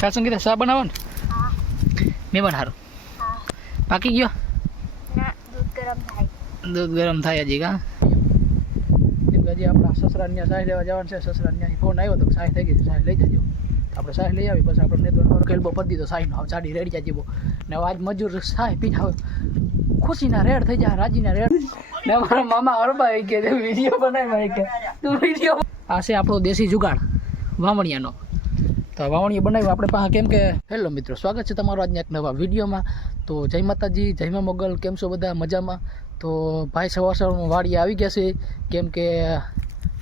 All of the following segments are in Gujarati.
क्या संगीता सा बनावा ने मेमन हारो पाकी गयो ના દૂધ ગરમ થાય हजी का हजी अपना ससरा साह लेवा जवान से ससरा फोन आयो तो साह थी गई साह लई जाजो આપણે સાહ લઈ આવી પછી આપણે નેતવાનો કેલ્બો પડી દીધો સાહીનો ચાડી રેડી જાય જીવો ને આજ મજૂર સાહ પીને ખુશીના રેડ થઈ જાય રાજીના રેડ ને મારા મામા અરબા કે વિડીયો બનાવી કે તું વિડીયો આ છે આપણો દેશી જુગાડ વાવણિયાનો તો વાવણીયા બનાવ્યો આપણે પાસે કેમ કે હેલો મિત્રો સ્વાગત છે તમારું આજના એક નવા વિડીયોમાં તો જય માતાજી જય મા મોગલ કેમ છો બધા મજામાં તો ભાઈ સવાર સવારમાં વાડી આવી ગયા છે કેમ કે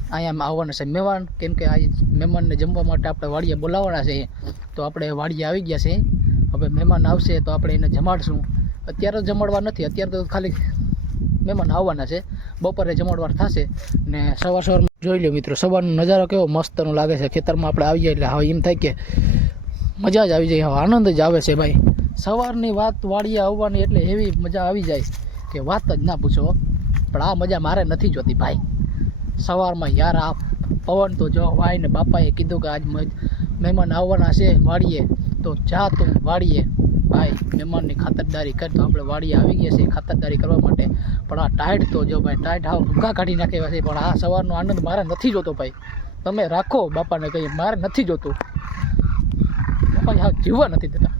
અહીંયા આવવાના છે મહેમાન કેમ કે આ મહેમાનને જમવા માટે આપણે વાડીએ બોલાવવાના છે તો આપણે વાડીએ આવી ગયા છે હવે મહેમાન આવશે તો આપણે એને જમાડશું અત્યારે જમાડવા નથી અત્યારે તો ખાલી મહેમાન આવવાના છે બપોરે જમાડવાર થશે ને સવાર સવારમાં જોઈ લો મિત્રો સવારનો નજારો કેવો મસ્તનો લાગે છે ખેતરમાં આપણે આવી જાય એટલે હવે એમ થાય કે મજા જ આવી જાય હવે આનંદ જ આવે છે ભાઈ સવારની વાત વાડીએ આવવાની એટલે એવી મજા આવી જાય કે વાત જ ના પૂછો પણ આ મજા મારે નથી જોતી ભાઈ સવારમાં યાર આ પવન તો જો ભાઈ ને બાપાએ કીધું કે આજ મહેમાન આવવાના છે વાડીએ તો જા તું વાડીએ ભાઈ મહેમાનની ખાતરદારી કર તો આપણે વાડીએ આવી ગયા છે ખાતરદારી કરવા માટે પણ આ ટાઈટ તો જો ભાઈ ટાઈટ હાવ ભૂકા કાઢી નાખે છે પણ આ સવારનો આનંદ મારે નથી જોતો ભાઈ તમે રાખો બાપાને કહીએ મારે નથી જોતું બાપા હાવ જીવવા નથી દેતા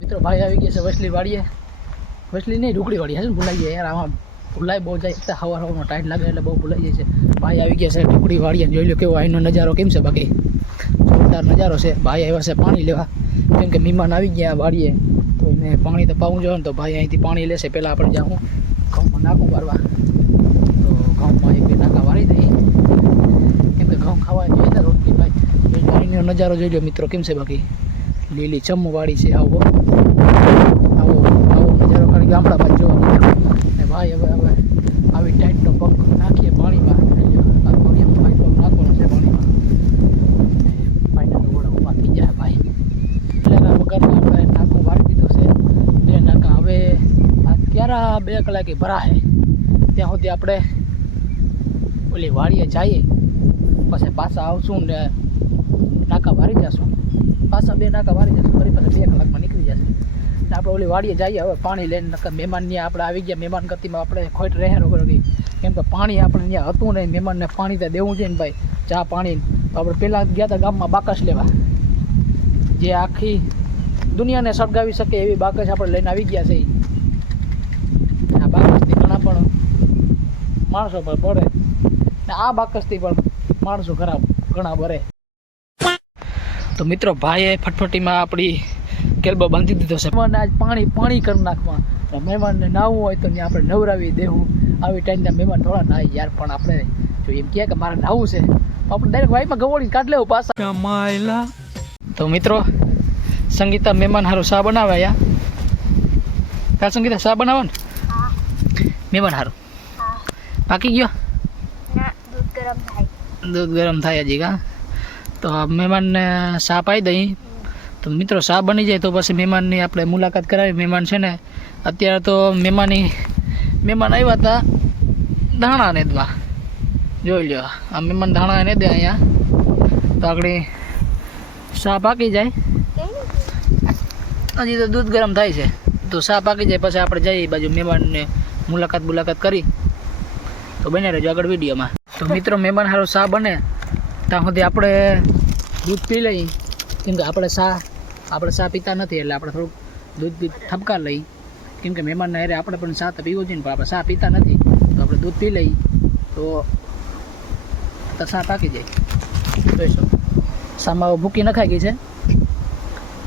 મિત્રો ભાઈ આવી ગયા છે વસલી વાડીએ વસલી નહીં ઢુકડી વાડી હશે ને ભૂલાઈ જાય યાર આમાં ભૂલાઈ બહુ જાય હવાર હવામાં ટાઈટ લાગે એટલે બહુ ભૂલાઈ જાય છે ભાઈ આવી ગયા છે ઢુકડી વાડીએ જોઈ લો કેવો અહીંનો નજારો કેમ છે બાકી જોરદાર નજારો છે ભાઈ આવ્યા છે પાણી લેવા કેમ કે મહેમાન આવી ગયા વાડીએ તો એને પાણી તો પાવું જોઈએ ને તો ભાઈ અહીંથી પાણી લેશે પહેલાં આપણે જાઉં ઘઉંમાં નાખું વારવા તો ઘઉંમાં એક બે નાકા વારી દઈએ કેમ કે ઘઉં ખાવા જોઈએ ને રોટલી ભાઈ પાણીનો નજારો જોઈ લો મિત્રો કેમ છે બાકી લીલી ચમવાળી છે આવો આવો આવો નજારો ખાલી ગામડા બાજુ જોવા મળે ને ભાઈ હવે આવી ટાઈટનો પગ નાખીએ પાણીમાં પાઇપ નાખવાનો છે પાણીમાં પાણીના ડોળા ઊભા થઈ જાય ભાઈ એટલેના વગરમાં આપણે નાખું વાળી દીધું છે બે નાકા હવે આ ક્યારે 2 કલાકે ભરાશે ત્યાં સુધી આપણે ઓલી વાડીએ જઈએ પછી પાછા આવશું ને નાકા વારી જશું પાછા 2 નાકા વારી જશું ફરી પાછા 2 કલાકમાં નીકળી જશે ને આપણે ઓલી વાડીએ જઈએ હવે પાણી લઈને નકર મહેમાનની આપણે આવી ગયા મહેમાન ગતિમાં આપણે ખોટ રહે રોકડી કેમ કે પાણી આપણે ત્યાં હતું નહીં મહેમાનને પાણી તો દેવું છે ને ભાઈ ચા પાણી તો આપણે પહેલાં ગયા હતા ગામમાં બાકસ લેવા જે આખી દુનિયાને સળગાવી શકે એવી બાકસ આપણે લઈને આવી ગયા છે આ બાકસથી ઘણા પણ માણસો પર પડે ને આ બાકસથી પણ માણસો ઘણા ભરે તો મિત્રો ભાઈએ ફટફટીમાં આપણી કેલ્બો બાંધી દીધો છે મહેમાનને આજ પાણી કરી નાખવા મહેમાનને નાહવું હોય તો ત્યાં આપણે નવરાવી દેવું આવી ટાઈમના મહેમાન થોડા નાહી યાર પણ આપણે જો એમ કહે કે મારે નાહવું છે તો આપણે ડાયરેક્ટ વાઈમાં ગવોડી કાઢ લેવું પાછા તો મિત્રો સંગીતા મહેમાન હારું શા બનાવે યા કા સંગીતા શા બનાવે ને મહેમાન હારું પાકી ગયો ના દૂધ ગરમ થાય હજી કા તો મહેમાનને શા પાઈ દઈ તો મિત્રો શા બની જાય તો પછી મહેમાનની આપણે મુલાકાત કરાવી મહેમાન છે ને અત્યારે તો મહેમાન આવ્યા હતા ધાણા નેદવા જોઈ લો આ મહેમાન ધાણા ને દે અહીંયા તો આગળ શા પાકી જાય હજી તો દૂધ ગરમ થાય છે તો શા પાકી જાય પછી આપણે જઈએ બાજુ મહેમાનને મુલાકાત કરી તો બને રહેજો આગળ વિડીયોમાં તો મિત્રો મહેમાન સારું શા બને ત્યાં સુધી આપણે દૂધ પી લઈએ કેમ કે આપણે શા પીતા નથી એટલે આપણે થોડુંક દૂધ ઠપકા લઈ કેમ કે મહેમાનને હારે આપણે પણ શા તો પીવું જોઈએ ને પણ આપણે શા પીતા નથી તો આપણે દૂધ પી લઈએ તો શા પાકી જાય જોઈશો શામાં ભૂકી નખાઈ ગઈ છે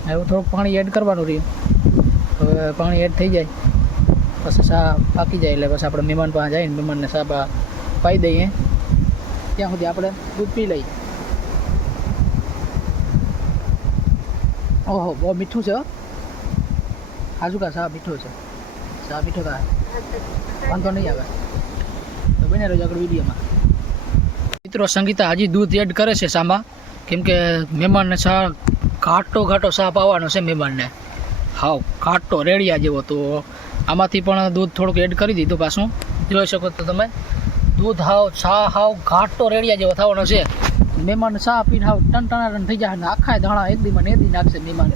હવે થોડુંક પાણી એડ કરવાનું રહ્યું હવે પાણી એડ થઈ જાય પછી શા પાકી જાય એટલે પછી આપણે મહેમાન પાસે જઈને મહેમાનને શા પાઈ દઈએ ત્યાં સુધી આપણે દૂધ પી લઈએ ઓહો બહુ મીઠું છે આજુ કા શા મીઠું છે શા મીઠો કા વાંધો નહીં આવે તો બને રહેજો આગળ વિડીયોમાં મિત્રો સંગીતા હજી દૂધ એડ કરે છે શામાં કેમ કે મહેમાનને શા ઘાટો શા પાવાનો છે મહેમાનને હાવ ઘાટો રેડિયા જેવો તો આમાંથી પણ દૂધ થોડુંક એડ કરી દીધું પાછું જોઈ શકો તો તમે દૂધ હાવ ઘાટો રેડિયા જેવો થવાનો છે મહેમાન ચા પીને હાવ ટન થઈ જાય ને આખા ધાણા એક દીમાં નેદી નાખશે મહેમાન.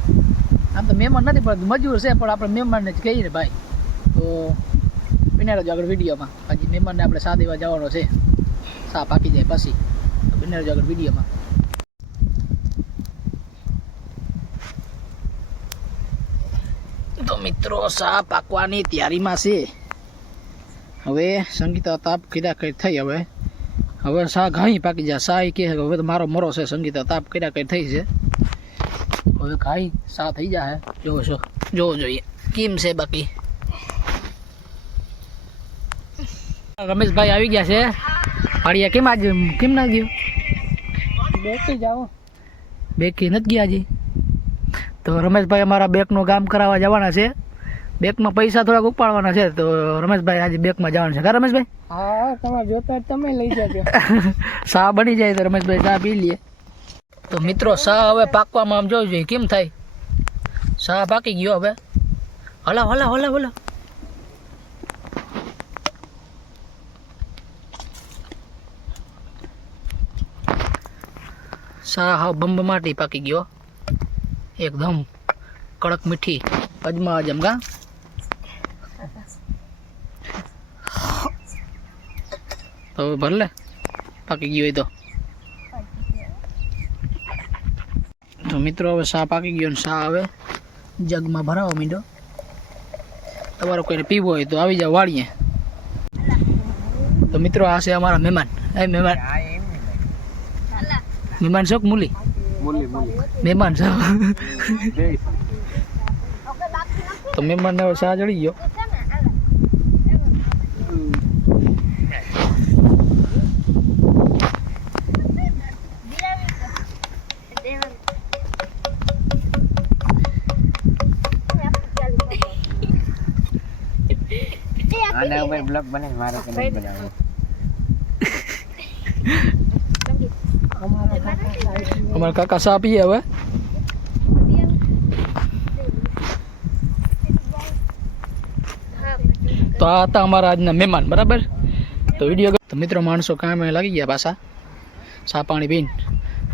આમ તો મહેમાન નથી પણ મજૂર છે, પણ આપણે મહેમાનને જ કહીએ ને ભાઈ. તો બિનારો જ આગળ વિડીયોમાં હજી મહેમાનને આપણે ચા દેવા જવાનો છે. ચા પાકી જાય પછી તો બિનારો જ આગળ વિડીયોમાં. તો મિત્રો ચા પાકવાની તૈયારીમાં છે. હવે સંગીતા તાપ કર્યા કરી થઈ. હવે ચા ઘાઈ પાકી જાય. ચા એ કહે હવે તો મારો મરો છે. સંગીતા તાપ કર્યા કરી થઈ છે. હવે ઘાઈ ચા થઈ જાય. જોવો જોઈએ કેમ છે બાકી. રમેશભાઈ આવી ગયા છે. પાડિયા કેમ આજે કેમ ના ગયો? બેકી જાઓ. બેકી નથી ગયા હજી. તો રમેશભાઈ અમારા બેંકનું કામ કરાવવા જવાના છે. બેંકમાં પૈસા થોડાક ઉપાડવાના છે. તો રમેશભાઈ આજે બેંકમાં જવાનું છે. કા રમેશભાઈ? હા, તમારે જોતા તમે લઈ જજો. ચા બની જાય તો રમેશભાઈ ચા પી લઈએ. તો મિત્રો ચા હવે પાકવામાં આમ જોવું જોઈએ કેમ થાય. ચા પાકી ગયો હવે. હલા ચા હાવ બંબમાટી પાકી ગયો. એકદમ કડક મીઠી અજમા અજમ કા. તો ભલે પાકી ગયો હોય તો મિત્રો હવે ચા પાકી ગયો ને ચા હવે જગમાં ભરાવા માંડ્યો. તમારો કોઈને પીવો હોય તો આવી જાવ વાળીએ. તો મિત્રો આ છે અમારા મહેમાન. મહેમાન શોક મૂલી મહેમાન છો. તો મહેમાનને હવે ચા ચડી ગયો. આના ઉપર બ્લોગ બનાવી મારે કે નહીં બનાવવો. અમારા કાકા ચા પીએ હવે. તો આ હતા અમારા આજના મહેમાન. બરાબર. તો વિડીયો તો મિત્રો માણસો કામે લાગી ગયા પાછા ચા પાણી પીને.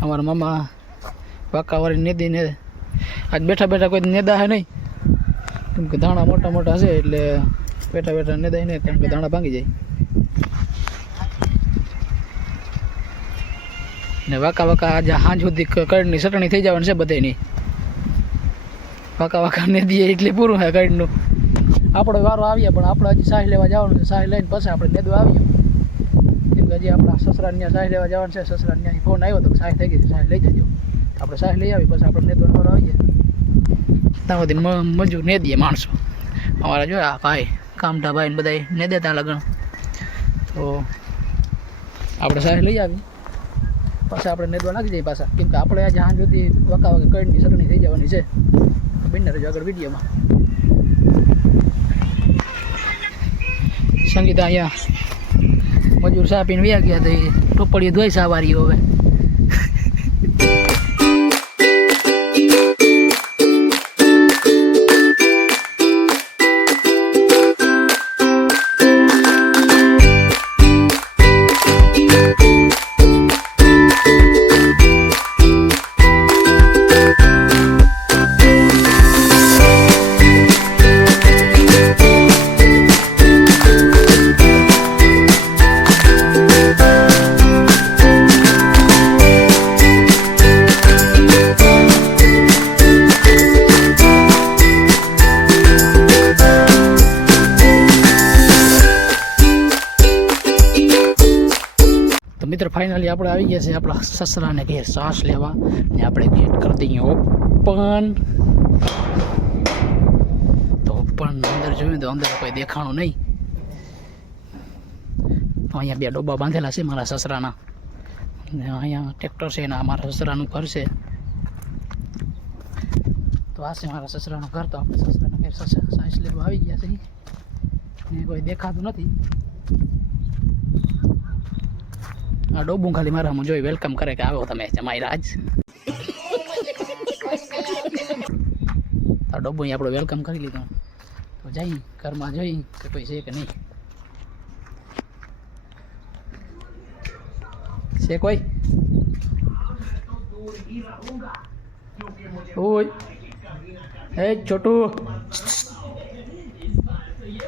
અમારા મામા વાંકાવાળી નેદીને આજ બેઠા કોઈ નેદા હે નહીં, કેમ કે દાણા મોટા છે એટલે બેઠા નેદાય નહીં, કેમ કે દાણા ભાંગી જાય. ને વાંકા આજે સાંજ સુધી કડની ચટણી થઈ જવાની છે બધાની. વાંકા નેદીએ એટલે પૂરું છે કડનું. આપણો વારો આવીએ પણ આપણે હજી સાહ લેવા જવાનું છે. સાહ લઈને પછી આપણે નેદવા આવીએ. કેમ કે હજી આપણા સસરાને સાહ લેવા જવાનું છે. સસરાને ત્યાં ફોન આવ્યો તો સાહ થઈ ગઈ, સાહ લઈ જજો. આપણે સાહ લઈ આવી પછી આપણે નેદવાનો વારો આવીએ. ત્યાં સુધી મજૂર નેદીએ માણસો અમારા. જો આ ભાઈ કામઠા ભાઈ ને બધા નેદે ત્યાં લગણ. તો આપણે સાહ લઈ આવી પછી આપણે નેદવા લાગી જઈએ પાછા. કેમ કે આપણે આજે સાંજ સુધી વાંકા કડની ચટણી થઈ જવાની છે. બિનને રહેજો આગળ વિડીયોમાં. સંગીતા અહીંયા મજૂર ચા પીને વ્યા ગયા તો એ ટોપડીઓ ધોઈ ચા વારીઓ હવે. મિત્ર ફાઇનલી આપણે આવી ગયા છે આપણા સસરાને ઘેર શ્વાસ લેવા. ને આપણે ગેટ કરી દઈએ ઓપન. તો ઓપન અંદર જોયું તો અંદર કોઈ દેખાણું નહીં. અહીંયા બે ડબ્બા બાંધેલા છે મારા સસરાના. ને અહીંયા ટ્રેક્ટર છે ને મારા સસરાનું ઘર છે. તો આ છે મારા સસરાનું ઘર. તો આપણે સસરાના ઘેર શ્વાસ લેવા આવી ગયા છે ને કોઈ દેખાતું નથી. આ ડોબું ખાલી મારામાં જોઈ વેલકમ કરે કે આવો તમે જમાઈ રાજ. આ ડોબું આપણે વેલકમ કરી લીધું. તો જઈ ઘરમાં જોઈ કે કોઈ છે કે નહીં. છે કોઈ ઓય એ છોટુ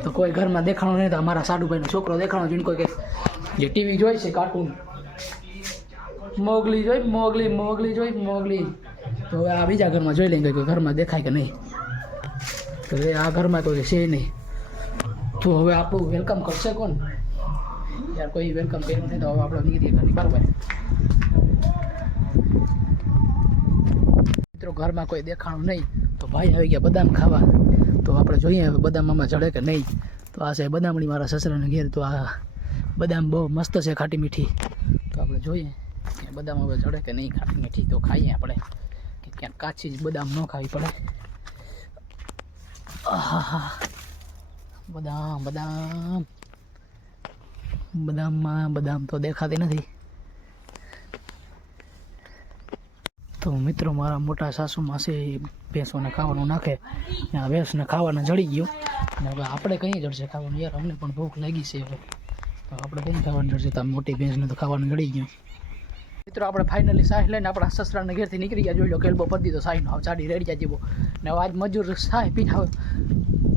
તો કોઈ ઘરમાં દેખાણો નહીં તો અમારા સાડુભાઈનો છોકરો દેખાણો જોઈને કોઈ કે જે ટીવી જોઈ છે કાર્ટૂન મોગલી જોઈ મોગલી તો હવે આ બીજા ઘરમાં જોઈ લઈને કે ઘરમાં દેખાય કે નહીં તો એ આ ઘરમાં કોઈ છે નહીં તો હવે આપણું વેલકમ કરશે કોણ યાર કોઈ વેલકમ કર્યું નહીં તો હવે આપણે નીકળીએ ઘરની બરાબર મિત્રો ઘરમાં કોઈ દેખાણું નહીં તો ભાઈ આવી ગયા બદામ ખાવા તો આપણે જોઈએ હવે બદામ આમાં ચડે કે નહીં તો આ છે બદામડી મારા સસરાને ઘેર તો આ બદામ બહુ મસ્ત છે ખાટી મીઠી તો આપણે જોઈએ કે બદામ હવે ચડે કે નહીં ખાટી મીઠી તો ખાઈએ આપણે કે ક્યાંક કાચી જ બદામ ન ખાવી પડે આહા બદામમાં બદામ તો દેખાતી નથી તો મિત્રો મારા મોટા સાસુ માસે ભેંસોને ખાવાનું નાખે આ ભેંસને ખાવાને જડી ગયું અને હવે આપણે કઈ જડશે ખાવાનું યાર અમને પણ ભૂખ લાગી છે હવે તો આપણે કઈ ખાવાનું જડશે તો મોટી ભેંસને તો ખાવાનું જડી ગયું મિત્રો આપણે ફાઇનલી સાહ લઈને આપણા સસરાને ઘેરથી નીકળી ગયા જોઈ લો કેલ્બો પડી દીધો સાહીનો હવે ચાડી રેડિયા જેવો ને હવે આજ મજૂર સાહ પીને હવે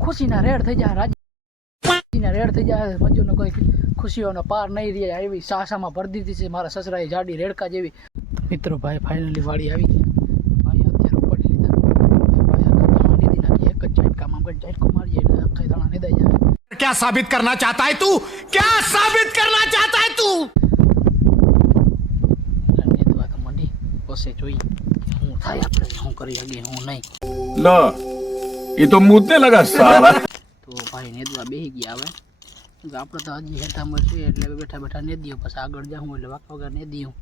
ખુશીના રેડ થઈ જાય રાજીના રેડ થઈ જાય મજૂરને કોઈ ખુશીઓનો પાર નહીં રહે એવી સાસામાં ભરી દીધી છે મારા સસરાએ જાડી રેડકા જેવી મિત્રો ભાઈ ફાઇનલી વાડી આવી ગયા ભાઈ અત્યારે ઉપાડી લીધા ભાઈ આખા દાણા નીદી નાખી એક જ ઝાટકામાં આમ ઝાટકો મારીએ એટલે આખા દાણા નીદાઈ જાય क्या साबित करना चाहता है तू क्या साबित करना चाहता है तू નીદવા તો મંડી પછી જોઈ હું થાય આપણે શું કરી શકીએ હું નહીં लो ये तो मुद्दे लगा साला તો ભાઈ નેદવા બેસી ગયા હવે આપણે તો હજી હેઠામાં છીએ એટલે બેઠા બેઠા નેદીઓ પછી આગળ જાઉં એટલે વાંકા વગર નેદીયું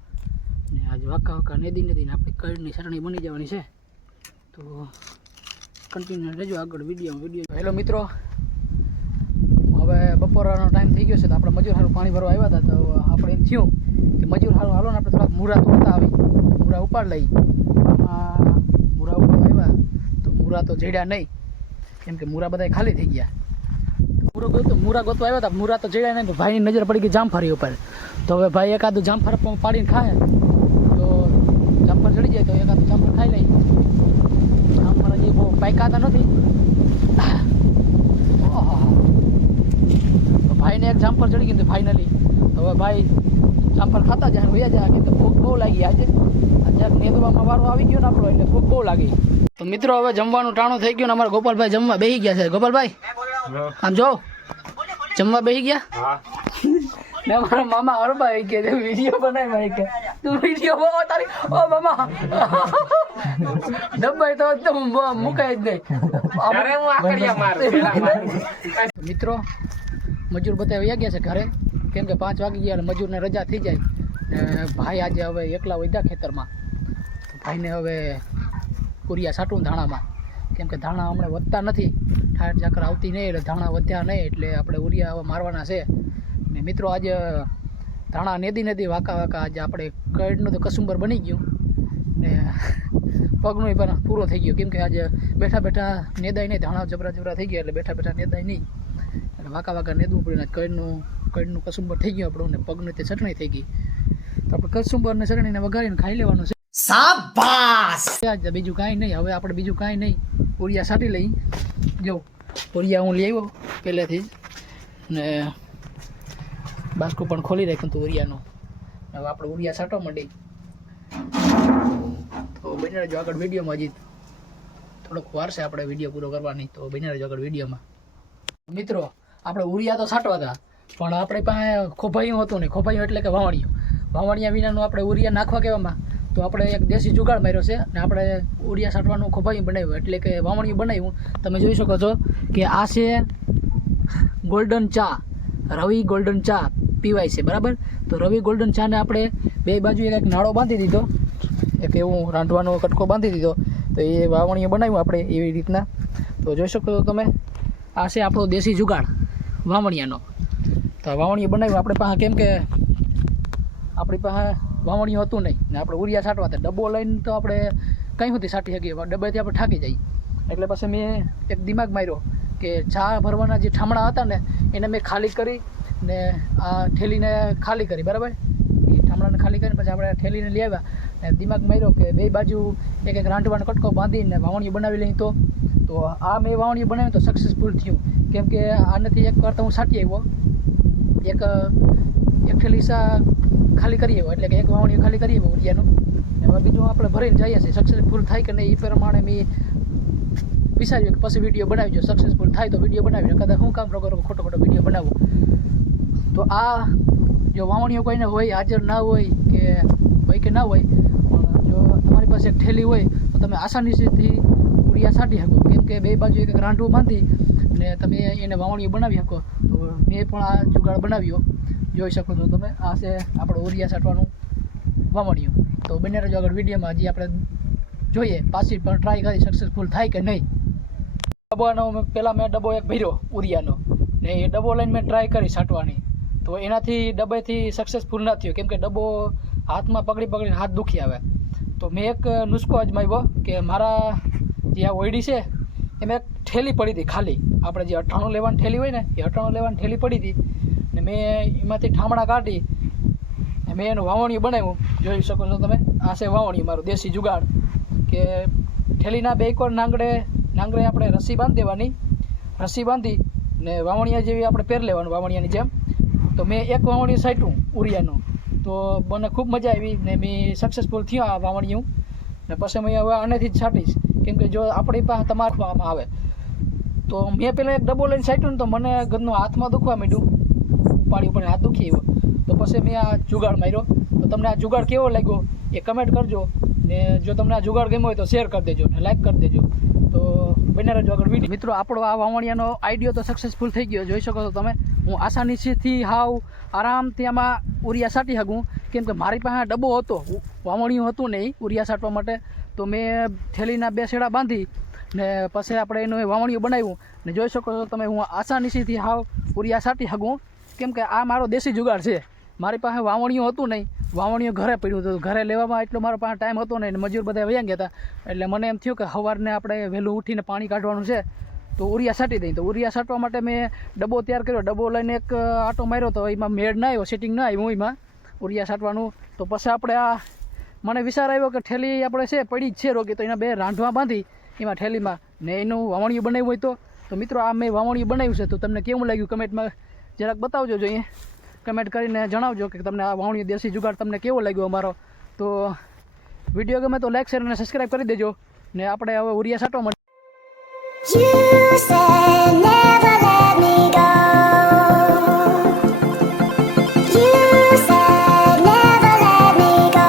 ને આજે વાંકા નેદીને આપણે કઈડની સરણી બની જવાની છે તો કન્ટિન્યુ રહેજો આગળ વિડીયો હેલો મિત્રો હવે બપોરનો ટાઈમ થઈ ગયો છે તો આપણે મજૂર હારું પાણી ભરવા આવ્યા હતા તો આપણે એમ થયું કે મજૂર હારું હાલો ને આપણે થોડાક મૂરા તોડતા આવી મૂરા ઉપાડ લઈ મૂરા ઉપાડવા આવ્યા તો મૂરા તો જડ્યા નહીં કેમ કે મૂરા બધા ખાલી થઈ ગયા મૂરા ગોતવા આવ્યા હતા મૂરા તો જડ્યા નહીં તો ભાઈની નજર પડી ગઈ જામફળી ઉપર તો હવે ભાઈ એકાદું જામફળ પાડીને ખાય તો જામફળ ચડી જાય તો એકાદું જામફળ ખાઈ લઈ જામફળ હજી બહુ પાયકાતા નથી તો ભાઈને એક જામફળ ચડી ગયું ફાઇનલી તો હવે ભાઈ જામફળ ખાતા જાય વયા જાય કેમ કે ભૂખ બહુ લાગી આજે નેદવામાં વારો આવી ગયો ને આપણો એટલે ભૂખ બહુ લાગી તો મિત્રો હવે જમવાનું ટાણું થઈ ગયું ને અમારા ગોપાલભાઈ જમવા બેસી ગયા છે ગોપાલભાઈ આમ જો જમવા બેસી ગયા ને અમારા મામા હરભાઈ કે વિડીયો બનાવ્યા કે તું વિડીયો બહુ તારી ઓ મામા ડબ્બાઈ તો મુકાય જ નહીં મિત્રો મજૂર બધા વયા ગયા છે ઘરે કેમ કે 5 વાગી ગયા એટલે મજૂરને રજા થઈ જાય ને ભાઈ આજે હવે એકલા વધ્યા ખેતરમાં તો ભાઈને હવે કુરિયા સાટું ધાણામાં કેમ કે ધાણા હમણાં વધતા નથી ઠાર ઝાકર આવતી નહીં એટલે ધાણા વધ્યા નહીં એટલે આપણે ઉરિયા હવે મારવાના છે ને મિત્રો આજે ધાણા નેદી વાંકા આજે આપણે કઈડનું તો કસુંબર બની ગયું ને પગનું પણ પૂરો થઈ ગયો કેમ કે આજે બેઠા નેદાય નહીં ધાણા જબરા થઈ ગયા એટલે બેઠા નેદાય નહીં એટલે વાંકા નેદવું પડે કઈડનું કસુંબર થઈ ગયું આપણું ને પગની તે ચટણી થઈ ગઈ તો આપણે કસુંબરને ચટણીને વઘારીને ખાઈ લેવાનું છે શાબાશ બીજું કાંઈ નહીં હવે આપણે બીજું કાંઈ નહીં ઉરિયા સાટી લઈ જો ઉરિયા હું લઈ આવ્યો પહેલેથી જ ને બાસ્કુ પણ ખોલી રાખ્યું હતું ઉરિયાનું હવે આપણે ઉરિયા સાટવા માંડી તો બની રહેજો આગળ વિડીયોમાં હજી થોડોક વાર છે આપણે વિડીયો પૂરો કરવાની તો બની રહેજો આગળ વિડીયોમાં મિત્રો આપણે ઉરિયા તો સાટવા હતા પણ આપણે પાસે ખોભાઈયું હતું ને ખોભાઈયું એટલે કે વાવણિયા વિનાનું આપણે ઉરિયા નાખવા કહેવામાં તો આપણે એક દેશી જુગાડ માર્યો છે ને આપણે ઉરિયા સાટવાનું ખોભાઈયું બનાવ્યું એટલે કે વાવણિયું બનાવ્યું તમે જોઈ શકો છો કે આ છે ગોલ્ડન ચા રવિ ગોલ્ડન ચા પીવાય છે બરાબર તો રવિ ગોલ્ડન ચાને આપણે બે બાજુ એક નાળો બાંધી દીધો એક એવું રાંધવાનો કટકો બાંધી દીધો તો એ વાવણીયું બનાવ્યું આપણે એવી રીતના તો જોઈ શકો છો તમે આ છે આપણો દેશી જુગાડ વાવણિયાનો તો વાવણીયું બનાવ્યું આપણે પાસે કેમ કે આપણી પાસે વાવણીયું હતું નહીં ને આપણે ઉરિયા સાટવા હતા ડબ્બો લઈને તો આપણે કંઈ સુધી સાટી શકીએ ડબ્બાથી આપણે ઠાકી જઈએ એટલે પછી મેં એક દિમાગ માર્યો કે ચા ભરવાના જે ઠામણા હતા ને એને મેં ખાલી કરી ને આ ઠેલીને ખાલી કરી બરાબર એ ઠામણાને ખાલી કરીને પછી આપણે ઠેલીને લઈ આવ્યા ને દિમાગ માર્યો કે બે બાજુ એક એક રાંધવાનો કટકો બાંધીને વાવણીઓ બનાવી લઈ તો આ મેં વાવણીઓ બનાવી તો સક્સેસફુલ થયું. કેમ કે આનાથી એક વાર તો હું સાટી આવ્યો, એક થેલીસા ખાલી કરી આવ્યો, એટલે કે એક વાવણીઓ ખાલી કરી આવ્યો ઉરિયાનું. એમાં બીજું આપણે ભરીને જઈએ છીએ. સક્સેસફુલ થાય કે નહીં એ પ્રમાણે મેં વિચાર્યું કે પછી વિડીયો બનાવી જો. સક્સેસફુલ થાય તો વિડીયો બનાવી, કદાચ હું કામ કરો ખોટો વિડીયો બનાવું. તો આ જો વાવણીઓ કોઈને હોય, હાજર ના હોય કે ના હોય, પણ જો તમારી પાસે એક થેલી હોય તો તમે આસાનીથી ઉરિયા છાંટી શકો. કેમ કે બે બાજુ એક રાંઢું બાંધી ને તમે એને વાવણીઓ બનાવી શકો. તો મેં પણ આ જુગાડ બનાવ્યો, જોઈ શકો છો તમે. આ છે આપણો ઉરિયા છાંટવાનું વાવણીઓ. તો બંને રજો આગળ વિડીયોમાં હજી આપણે જોઈએ, પાછી પણ ટ્રાય કરી સક્સેસફુલ થાય કે નહીં. ડબ્બાનો પહેલાં મેં ડબ્બો એક ભર્યો ઉરિયાનો, ને એ ડબ્બો લઈને મેં ટ્રાય કરી છાંટવાની. તો એનાથી ડબ્બેથી સક્સેસફુલ ના થયો, કેમ કે ડબ્બો હાથમાં પકડીને હાથ દુખી આવે. તો મેં એક નુસ્ખો અજમાવ્યો કે મારા જે આ ઓયડી છે એમાં એક થેલી પડી હતી ખાલી, આપણે જે 98 લેવાની થેલી હોય ને એ 98 લેવાની થેલી પડી હતી, ને મેં એમાંથી ઠામણા કાઢી ને મેં એનું વાવણીયું બનાવ્યું. જોઈ શકો છો તમે, આ છે વાવણીયું મારું દેશી જુગાડ. કે થેલીના બે કોર નાંગરે આપણે રસ્સી બાંધી દેવાની, રસ્સી બાંધી ને વાવણીયા જેવી આપણે પહેર લેવાનું વાવણીયાની જેમ. તો મેં એક વાવણીયું સાટ્યું ઉરિયાનું, તો મને ખૂબ મજા આવી ને મેં સક્સેસફુલ થયો આ વાવણીયું. ને પછી મેં હવે આનેથી જ છાંટીશ, કેમ કે જો આપણી પાસે તમારવામાં આવે તો મેં પહેલાં એક ડબ્બો લઈને છાંટ્યું ને તો મને ઘરનું હાથમાં દુખવા માંડ્યું, ઉપાડી હાથ દુખી આવ્યો. તો પછી મેં આ જુગાડ માર્યો. તો તમને આ જુગાડ કેવો લાગ્યો એ કમેન્ટ કરજો, ને જો તમને આ જુગાડ ગમ્યો હોય તો શેર કરી દેજો ને લાઈક કરી દેજો. તો બને રહેજો આગળ વિડીયો. મિત્રો આપણો આ વાવણીયાનો આઈડિયો તો સક્સેસફુલ થઈ ગયો, જોઈ શકો છો તમે. હું આસાનીથી હાવ આરામથી આમાં ઉરિયા છાંટી શકું, કેમ કે મારી પાસે ડબ્બો હતો, વાવણીયું હતું નહીં ઉરિયા છાંટવા માટે. તો મેં થેલીના 2 છેડા બાંધી ને પછી આપણે એનું વાવણીયું બનાવ્યું. ને જોઈ શકો છો તમે, હું આસાનીથી હાવ ઉરિયા છાંટી શકું, કેમ કે આ મારો દેશી જુગાડ છે. મારી પાસે વાવણીયું હતું નહીં, વાવણીયું ઘરે પડ્યું હતું. ઘરે લેવામાં એટલો મારો પાસે ટાઈમ હતો નહીં, મજૂર બધા વયા ગયા હતા. એટલે મને એમ થયું કે સવારને આપણે વહેલું ઉઠીને પાણી કાઢવાનું છે તો ઉરિયા છાંટી દઈ. તો ઉરિયા છાંટવા માટે મેં ડબ્બો તૈયાર કર્યો, ડબ્બો લઈને એક આટો માર્યો તો એમાં મેળ ના આવ્યો, સેટિંગ ના આવ્યું એમાં ઉરિયા છાંટવાનું. તો પછી આપણે આ મને વિચાર આવ્યો કે થેલી આપણે છે પડી જ છે રોકી, તો એના 2 રાંધવા બાંધી એમાં થેલીમાં ને એનું વાવણીયું બનાવ્યું હોય તો મિત્રો આ મેં વાવણીયું બનાવ્યું છે. તો તમને કેવું લાગ્યું કમેન્ટમાં જરાક બતાવજો. જોઈએ કમેન્ટ કરીને જણાવજો કે તમને આ વાવણીયું દેશી જુગાડ તમને કેવો લાગ્યો અમારો. તો વિડીયો ગમે તો લાઈક શેર અને સબસ્ક્રાઈબ કરી દેજો. ને આપણે હવે ઉરિયા છાંટવા માટે You said never let me go. You said never let me go.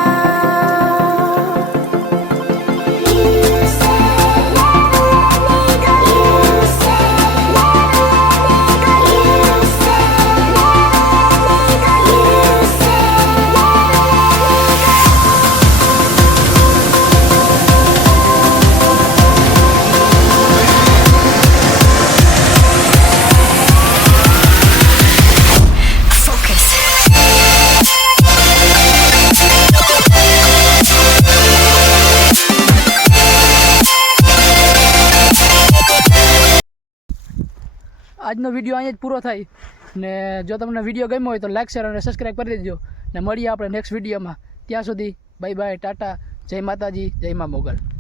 You said never let me go. You said never let me go. You said never let me go. You said આજનો વિડીયો અહીંયા જ પૂરો થાય. ને જો તમને વિડીયો ગમ્યો હોય તો લાઈક શેર અને સબસ્ક્રાઈબ કરી દેજો. ને મળીએ આપણે નેક્સ્ટ વિડીયોમાં. ત્યાં સુધી બાય બાય, ટાટા, જય માતાજી, જય મા મોગલ.